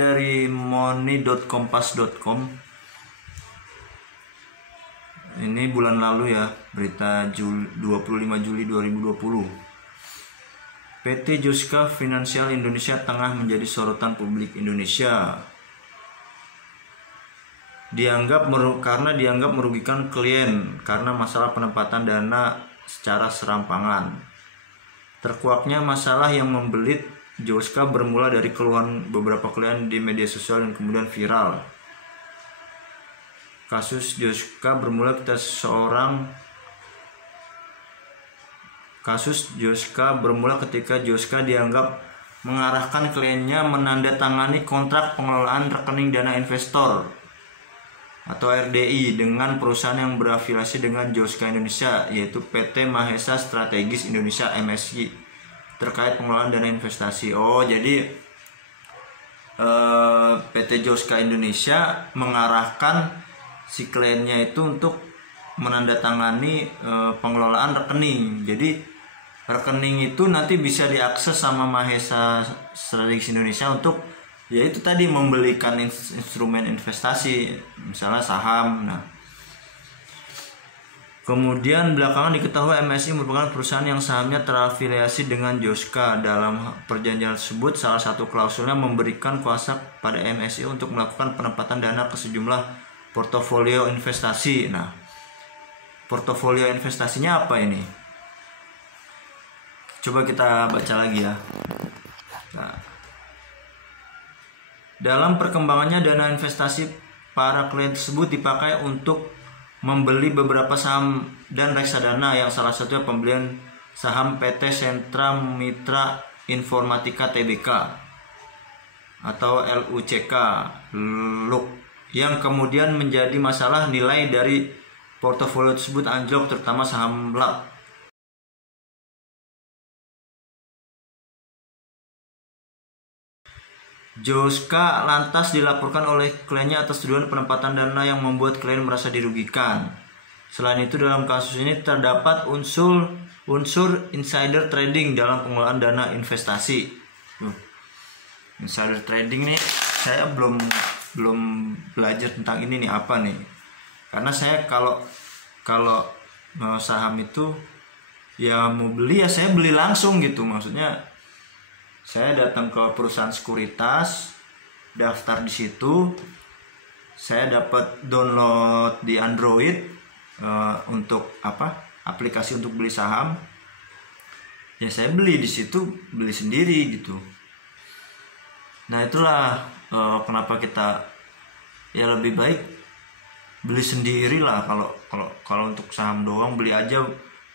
dari money.kompas.com. Ini bulan lalu ya, berita 25 Juli 2020. PT Joska Finansial Indonesia tengah menjadi sorotan publik Indonesia. Karena dianggap merugikan klien karena masalah penempatan dana secara serampangan. Terkuaknya masalah yang membelit Joska bermula dari keluhan beberapa klien di media sosial dan kemudian viral. Kasus Joska bermula ketika Joska dianggap mengarahkan kliennya menandatangani kontrak pengelolaan rekening dana investor atau RDI dengan perusahaan yang berafiliasi dengan Joska Indonesia, yaitu PT Mahesa Strategis Indonesia MSI, terkait pengelolaan dana investasi. Oh, jadi PT Joska Indonesia mengarahkan si kliennya itu untuk menandatangani pengelolaan rekening. Jadi rekening itu nanti bisa diakses sama Mahesa Strategis Indonesia untuk yaitu tadi membelikan instrumen investasi, misalnya saham. Nah, kemudian belakangan diketahui MSI merupakan perusahaan yang sahamnya terafiliasi dengan Joska. Dalam perjanjian tersebut, salah satu klausulnya memberikan kuasa pada MSI untuk melakukan penempatan dana ke sejumlah portofolio investasi. Nah, portofolio investasinya apa ini? Coba kita baca lagi ya. Nah, dalam perkembangannya, dana investasi para klien tersebut dipakai untuk membeli beberapa saham dan reksadana, yang salah satunya pembelian saham PT Sentra Mitra Informatika Tbk atau LUCK LUK, yang kemudian menjadi masalah nilai dari portofolio tersebut anjlok, terutama saham LAK. Joska lantas dilaporkan oleh kliennya atas tuduhan penempatan dana yang membuat klien merasa dirugikan. Selain itu, dalam kasus ini terdapat unsur insider trading dalam pengelolaan dana investasi. Insider trading nih, saya belum belajar tentang ini nih, apa nih? Karena saya kalau saham itu ya mau beli ya saya beli langsung gitu, maksudnya saya datang ke perusahaan sekuritas, daftar di situ, saya dapat download di Android untuk aplikasi untuk beli saham. Ya saya beli di situ, beli sendiri gitu. Nah, itulah kenapa kita ya lebih baik beli sendiri lah. Kalau untuk saham doang beli aja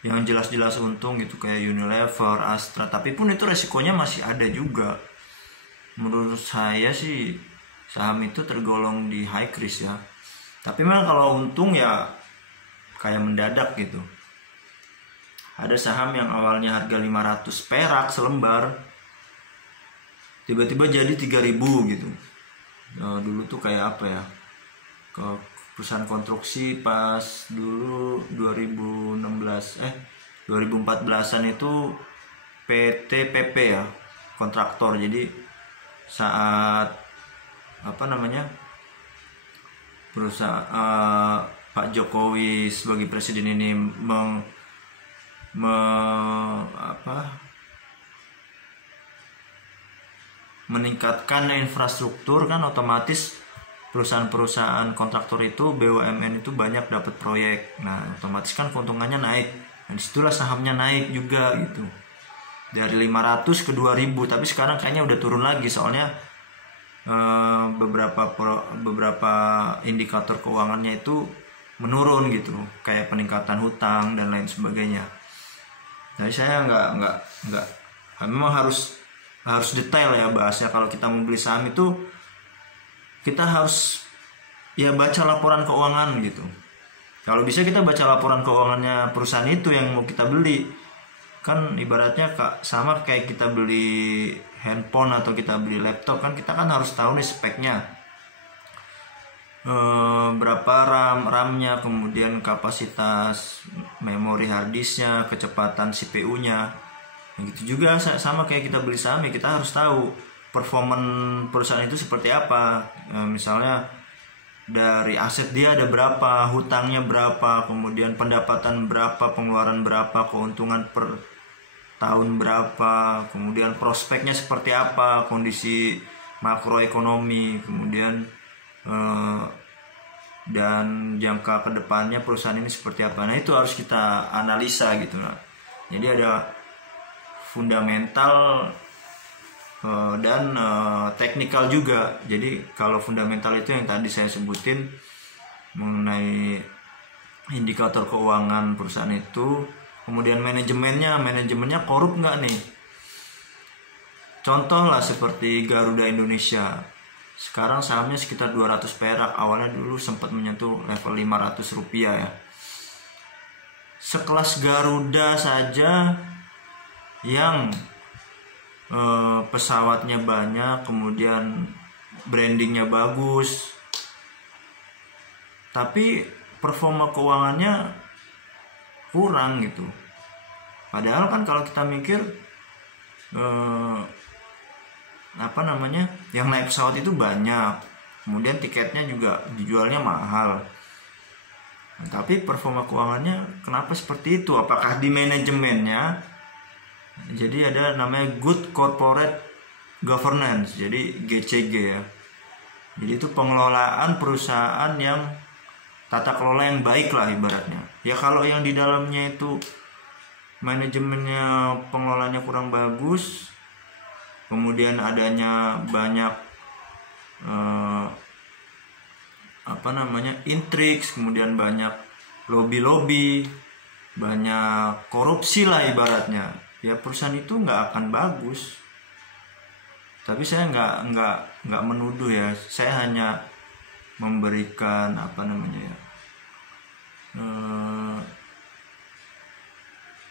yang jelas-jelas untung gitu, kayak Unilever, Astra. Tapi pun itu resikonya masih ada juga. Menurut saya sih saham itu tergolong di high risk ya. Tapi memang kalau untung ya kayak mendadak gitu. Ada saham yang awalnya harga 500 perak selembar, tiba-tiba jadi 3.000 gitu. Dulu tuh kayak apa ya, ke perusahaan konstruksi pas dulu 2014-an itu PT PP ya, kontraktor. Jadi saat perusahaan Pak Jokowi sebagai presiden ini meningkatkan infrastruktur, kan otomatis perusahaan-perusahaan kontraktor itu, BUMN itu banyak dapat proyek. Nah, otomatis kan keuntungannya naik. Dan disitulah sahamnya naik juga gitu. Dari 500 ke 2.000, tapi sekarang kayaknya udah turun lagi, soalnya beberapa indikator keuangannya itu menurun gitu, kayak peningkatan hutang dan lain sebagainya. Jadi saya nggak memang harus detail ya bahasnya. Kalau kita mau beli saham itu kita harus ya baca laporan keuangan gitu. Kalau bisa kita baca laporan keuangannya perusahaan itu yang mau kita beli. Kan ibaratnya sama kayak kita beli handphone atau kita beli laptop, kan kita kan harus tahu nih speknya. Berapa RAM-nya, kemudian kapasitas memori harddisknya, kecepatan CPU-nya. Gitu juga sama kayak kita beli saham ya, kita harus tahu performan perusahaan itu seperti apa. Misalnya dari aset dia ada berapa, hutangnya berapa, kemudian pendapatan berapa, pengeluaran berapa, keuntungan per tahun berapa, kemudian prospeknya seperti apa, kondisi makroekonomi, kemudian dan jangka kedepannya perusahaan ini seperti apa. Nah itu harus kita analisa gitu. Nah, jadi ada fundamental dan teknikal juga. Jadi kalau fundamental itu yang tadi saya sebutin mengenai indikator keuangan perusahaan itu, kemudian manajemennya korup nggak nih? Contoh lah seperti Garuda Indonesia, sekarang sahamnya sekitar 200 perak, awalnya dulu sempat menyentuh level 500 rupiah ya. Sekelas Garuda saja yang pesawatnya banyak, kemudian brandingnya bagus, tapi performa keuangannya kurang gitu. Padahal kan kalau kita mikir yang naik pesawat itu banyak, kemudian tiketnya juga dijualnya mahal. Nah, tapi performa keuangannya kenapa seperti itu? Apakah di manajemennya? Jadi ada namanya Good Corporate Governance, jadi GCG ya. Jadi itu pengelolaan perusahaan yang tata kelola yang baik lah ibaratnya. Ya kalau yang di dalamnya itu manajemennya, pengelolaannya kurang bagus, kemudian adanya banyak intriks, kemudian banyak lobby, banyak korupsi lah ibaratnya, ya perusahaan itu nggak akan bagus. Tapi saya nggak menuduh ya, saya hanya memberikan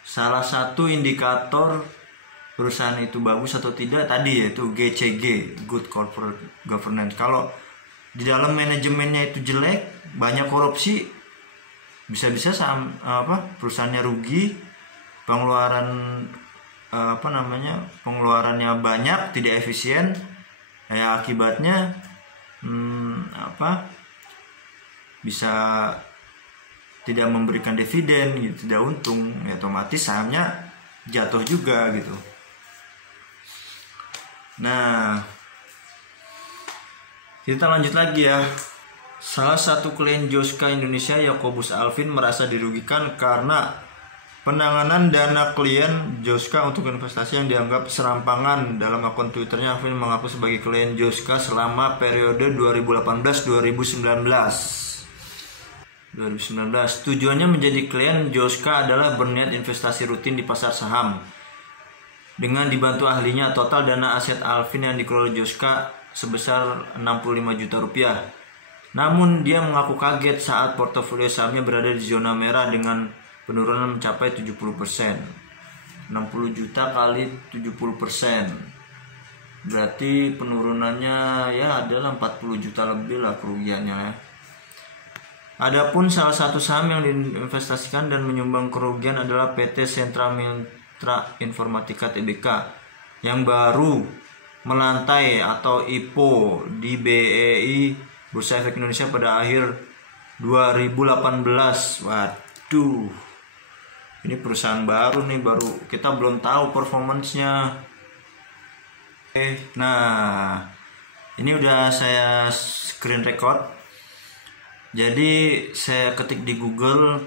salah satu indikator perusahaan itu bagus atau tidak tadi, yaitu GCG, Good Corporate Governance. Kalau di dalam manajemennya itu jelek, banyak korupsi, bisa-bisa perusahaannya rugi, pengeluarannya banyak, tidak efisien, ya akibatnya bisa tidak memberikan dividen gitu, tidak untung, ya otomatis sahamnya jatuh juga gitu. Nah, kita lanjut lagi ya. Salah satu klien Joska Indonesia, Yakobus Alvin, merasa dirugikan karena penanganan dana klien Joska untuk investasi yang dianggap serampangan. Dalam akun Twitternya, Alvin mengaku sebagai klien Joska selama periode 2018-2019. Tujuannya menjadi klien Joska adalah berniat investasi rutin di pasar saham. Dengan dibantu ahlinya, total dana aset Alvin yang dikelola Joska sebesar 65 juta rupiah. Namun dia mengaku kaget saat portofolio sahamnya berada di zona merah dengan penurunan mencapai 70%. 60 juta kali 70%. Berarti penurunannya ya adalah 40 juta lebih lah kerugiannya ya. Adapun salah satu saham yang diinvestasikan dan menyumbang kerugian adalah PT Sentra Mitra Informatika Tbk yang baru melantai atau IPO di BEI Bursa Efek Indonesia pada akhir 2018. Waduh, ini perusahaan baru nih, baru kita belum tahu performance-nya. Nah, ini udah saya screen record. Jadi saya ketik di Google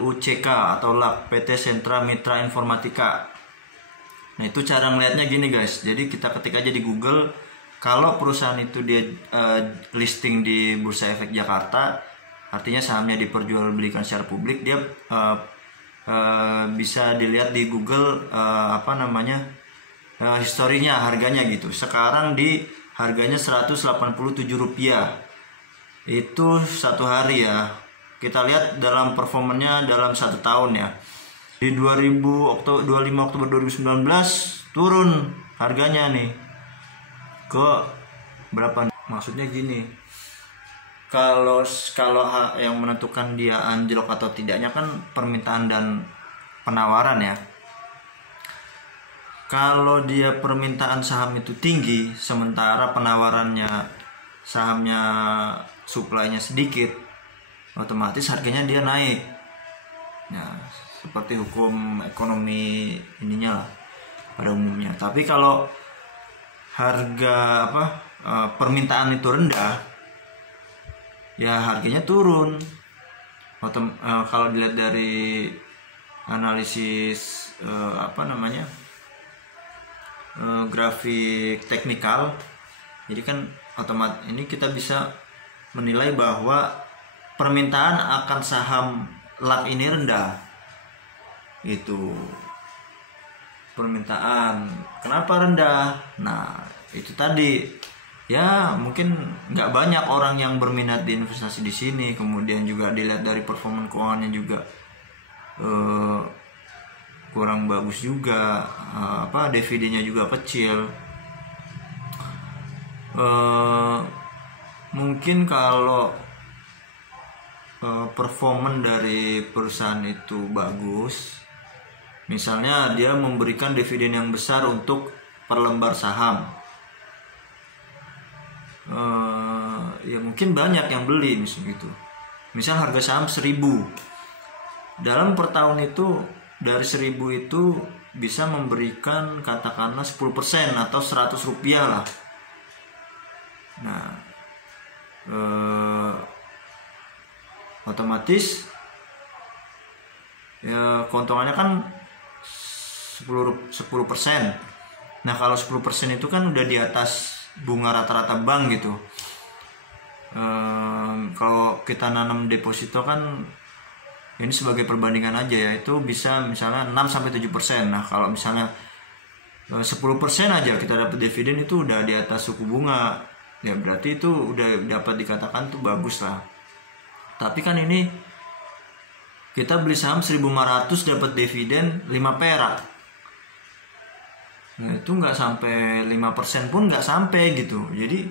LUCK atau LAK, PT Sentra Mitra Informatika. Nah itu cara ngelihatnya gini guys. Jadi kita ketik aja di Google, kalau perusahaan itu dia listing di Bursa Efek Jakarta, artinya sahamnya diperjualbelikan secara publik, dia bisa dilihat di Google historinya, harganya gitu. Sekarang di harganya Rp187. Itu satu hari ya. Kita lihat dalam performanya dalam 1 tahun ya. Di 25 Oktober 2019 turun harganya nih ke berapa? Maksudnya gini, kalau yang menentukan dia anjlok atau tidaknya kan permintaan dan penawaran ya. Kalau dia permintaan saham itu tinggi, sementara penawarannya sahamnya supply-nya sedikit, otomatis harganya dia naik. Nah, seperti hukum ekonomi ininya lah pada umumnya. Tapi kalau harga permintaan itu rendah, ya harganya turun. Kalau dilihat dari analisis grafik teknikal, jadi kan otomatis ini kita bisa menilai bahwa permintaan akan saham LAK ini rendah. Itu permintaan. Kenapa rendah? Nah, itu tadi, ya mungkin nggak banyak orang yang berminat di investasi di sini. Kemudian juga dilihat dari performa keuangannya juga kurang bagus juga, dividennya juga kecil. Mungkin kalau performa dari perusahaan itu bagus, misalnya dia memberikan dividen yang besar untuk per lembar saham, ya mungkin banyak yang beli misalnya gitu. Misal harga saham 1.000, dalam per tahun itu dari 1.000 itu bisa memberikan katakanlah 10% atau 100 rupiah lah. Nah, otomatis ya keuntungannya kan 10%. Nah, kalau 10% itu kan udah di atas bunga rata-rata bank gitu. Kalau kita nanam deposito kan, ini sebagai perbandingan aja ya, itu bisa misalnya 6-7%. Nah, kalau misalnya 10% aja kita dapat dividen, itu udah di atas suku bunga. Ya berarti itu udah dapat dikatakan tuh bagus lah. Tapi kan ini kita beli saham 1.500 dapat dividen 5 perak. Nah, itu nggak sampai 5% pun nggak sampai gitu. Jadi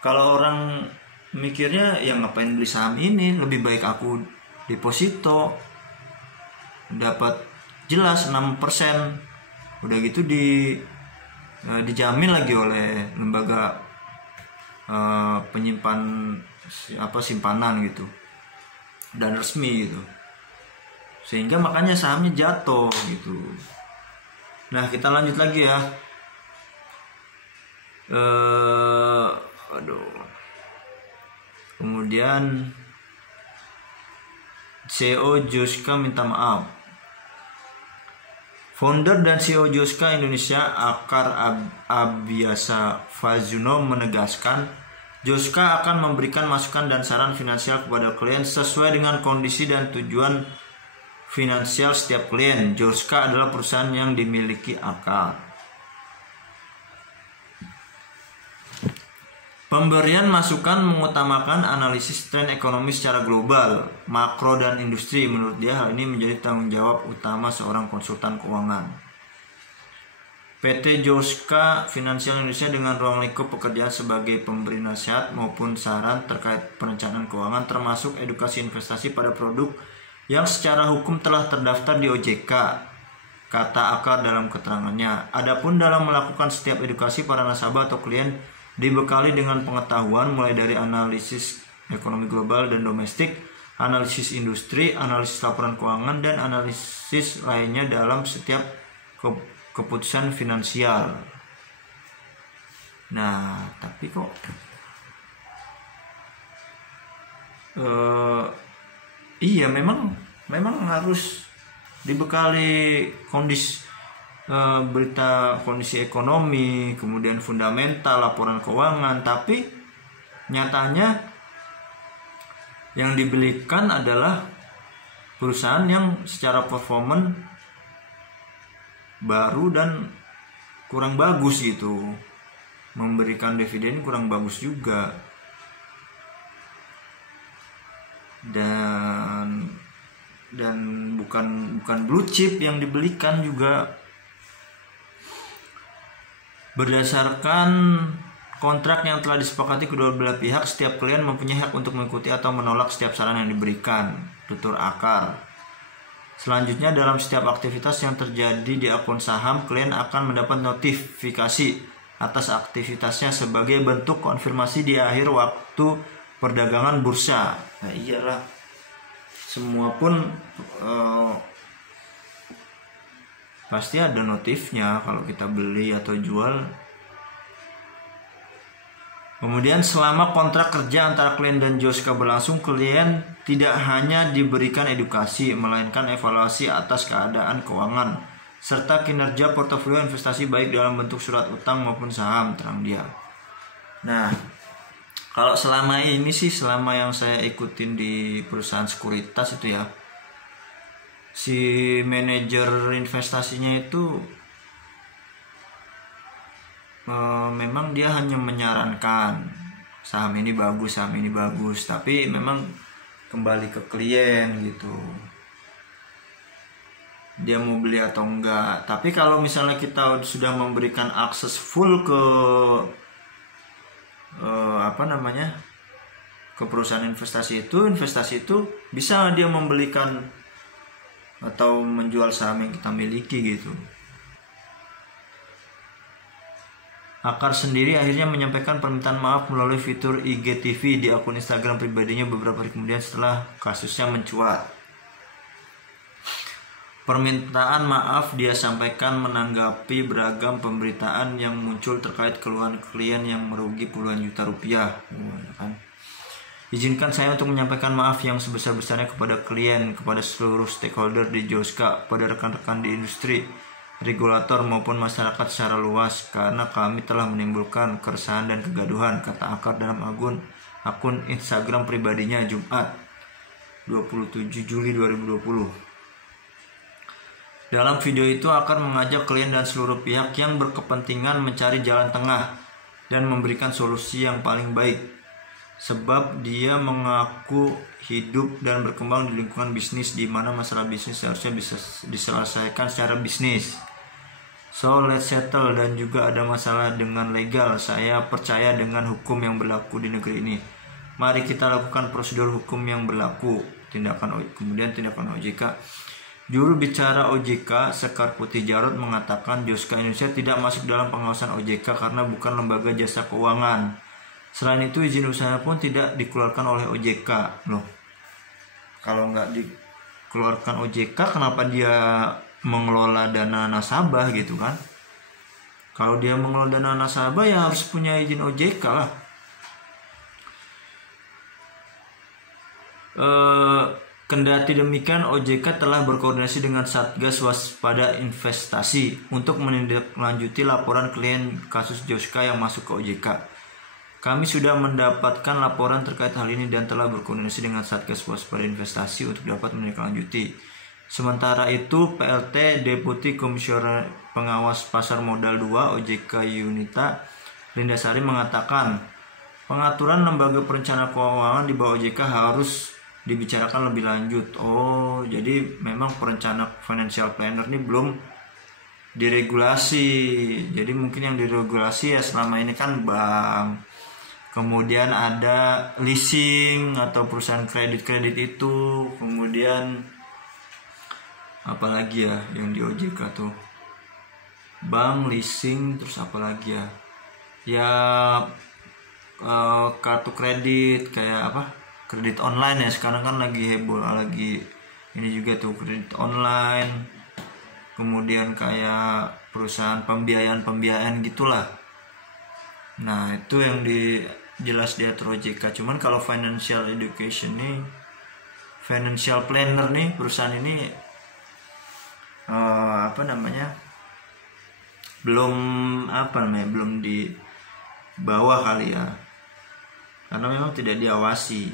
kalau orang mikirnya ya ngapain beli saham ini, lebih baik aku deposito dapat jelas 6%, udah gitu dijamin lagi oleh lembaga penyimpan simpanan gitu dan resmi gitu, sehingga makanya sahamnya jatuh gitu. Nah, kita lanjut lagi ya. Kemudian CEO Joska minta maaf. Founder dan CEO Joska Indonesia Akar Abiasa Fazuno menegaskan, Joska akan memberikan masukan dan saran finansial kepada klien sesuai dengan kondisi dan tujuan finansial setiap klien. Joska adalah perusahaan yang dimiliki Akar. Pemberian masukan mengutamakan analisis tren ekonomi secara global, makro dan industri. Menurut dia, hal ini menjadi tanggung jawab utama seorang konsultan keuangan. PT Joska Finansial Indonesia dengan ruang lingkup pekerjaan sebagai pemberi nasihat maupun saran terkait perencanaan keuangan, termasuk edukasi investasi pada produk yang secara hukum telah terdaftar di OJK, kata Akar dalam keterangannya. Adapun dalam melakukan setiap edukasi para nasabah atau klien dibekali dengan pengetahuan mulai dari analisis ekonomi global dan domestik, analisis industri, analisis laporan keuangan, dan analisis lainnya dalam setiap keputusan finansial. Nah, tapi kok iya memang harus dibekali berita kondisi ekonomi, kemudian fundamental, laporan keuangan, tapi nyatanya yang dibelikan adalah perusahaan yang secara performa baru dan kurang bagus gitu, memberikan dividen kurang bagus juga, dan bukan blue chip yang dibelikan juga. Berdasarkan kontrak yang telah disepakati kedua belah pihak, setiap klien mempunyai hak untuk mengikuti atau menolak setiap saran yang diberikan, tutur Akar. Selanjutnya, dalam setiap aktivitas yang terjadi di akun saham, klien akan mendapat notifikasi atas aktivitasnya sebagai bentuk konfirmasi di akhir waktu perdagangan bursa. Nah iyalah, semua pun pasti ada notifnya kalau kita beli atau jual. Kemudian selama kontrak kerja antara klien dan Joska berlangsung, klien tidak hanya diberikan edukasi, melainkan evaluasi atas keadaan keuangan serta kinerja portofolio investasi baik dalam bentuk surat utang maupun saham, terang dia. Nah, kalau selama ini sih, selama yang saya ikutin di perusahaan sekuritas itu ya, si manajer investasinya itu memang dia hanya menyarankan saham ini bagus, tapi memang kembali ke klien gitu, dia mau beli atau enggak. Tapi kalau misalnya kita sudah memberikan akses full ke ke perusahaan investasi itu bisa dia membelikan atau menjual saham yang kita miliki gitu. Akar sendiri akhirnya menyampaikan permintaan maaf melalui fitur IGTV di akun Instagram pribadinya beberapa hari kemudian setelah kasusnya mencuat. Permintaan maaf dia sampaikan menanggapi beragam pemberitaan yang muncul terkait keluhan klien yang merugi puluhan juta rupiah. Izinkan saya untuk menyampaikan maaf yang sebesar-besarnya kepada klien, kepada seluruh stakeholder di Joska, pada rekan-rekan di industri, regulator maupun masyarakat secara luas, karena kami telah menimbulkan keresahan dan kegaduhan, kata Akar dalam akun Instagram pribadinya Jumat 27 Juli 2020. Dalam video itu Akar mengajak klien dan seluruh pihak yang berkepentingan mencari jalan tengah dan memberikan solusi yang paling baik, sebab dia mengaku hidup dan berkembang di lingkungan bisnis di mana masalah bisnis seharusnya bisa diselesaikan secara bisnis. So let's settle, dan juga ada masalah dengan legal. Saya percaya dengan hukum yang berlaku di negeri ini. Mari kita lakukan prosedur hukum yang berlaku. Kemudian tindakan OJK. Juru bicara OJK Sekar Putih Jarot mengatakan Joska Indonesia tidak masuk dalam pengawasan OJK karena bukan lembaga jasa keuangan. Selain itu izin usaha pun tidak dikeluarkan oleh OJK. Loh, kalau nggak dikeluarkan OJK, kenapa dia mengelola dana nasabah gitu kan? Kalau dia mengelola dana nasabah ya harus punya izin OJK lah. Kendati demikian, OJK telah berkoordinasi dengan Satgas Waspada Investasi untuk menindaklanjuti laporan klien kasus Joska yang masuk ke OJK. Kami sudah mendapatkan laporan terkait hal ini dan telah berkoordinasi dengan Satgas Waspada Investasi untuk dapat menindaklanjuti. Sementara itu, PLT Deputi Komisioner Pengawas Pasar Modal 2 OJK Yunita Lindasari mengatakan pengaturan lembaga perencana keuangan di bawah OJK harus dibicarakan lebih lanjut. Oh, jadi memang perencana financial planner ini belum diregulasi. Jadi mungkin yang diregulasi ya selama ini kan bank. Kemudian ada leasing atau perusahaan kredit itu. Kemudian apalagi ya yang di OJK tuh, bank, leasing, terus apalagi ya, kartu kredit kayak apa, kredit online ya sekarang kan lagi heboh, lagi ini juga tuh kredit online. Kemudian kayak perusahaan pembiayaan gitulah. Nah itu yang jelas diatur OJK. Cuman kalau financial education nih, financial planner nih, perusahaan ini belum di bawah kali ya, karena memang tidak diawasi.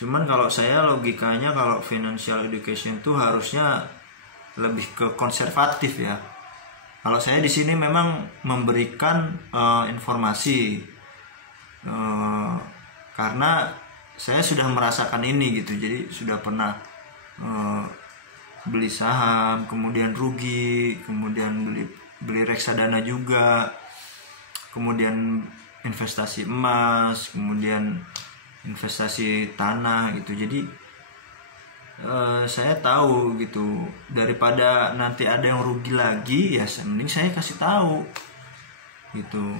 Cuman kalau saya logikanya, kalau financial education itu harusnya lebih ke konservatif ya. Kalau saya di sini memang memberikan informasi karena saya sudah merasakan ini gitu. Jadi sudah pernah beli saham, kemudian rugi, kemudian beli reksadana juga, kemudian investasi emas, kemudian investasi tanah gitu. Jadi saya tahu gitu, daripada nanti ada yang rugi lagi ya mending saya kasih tahu gitu.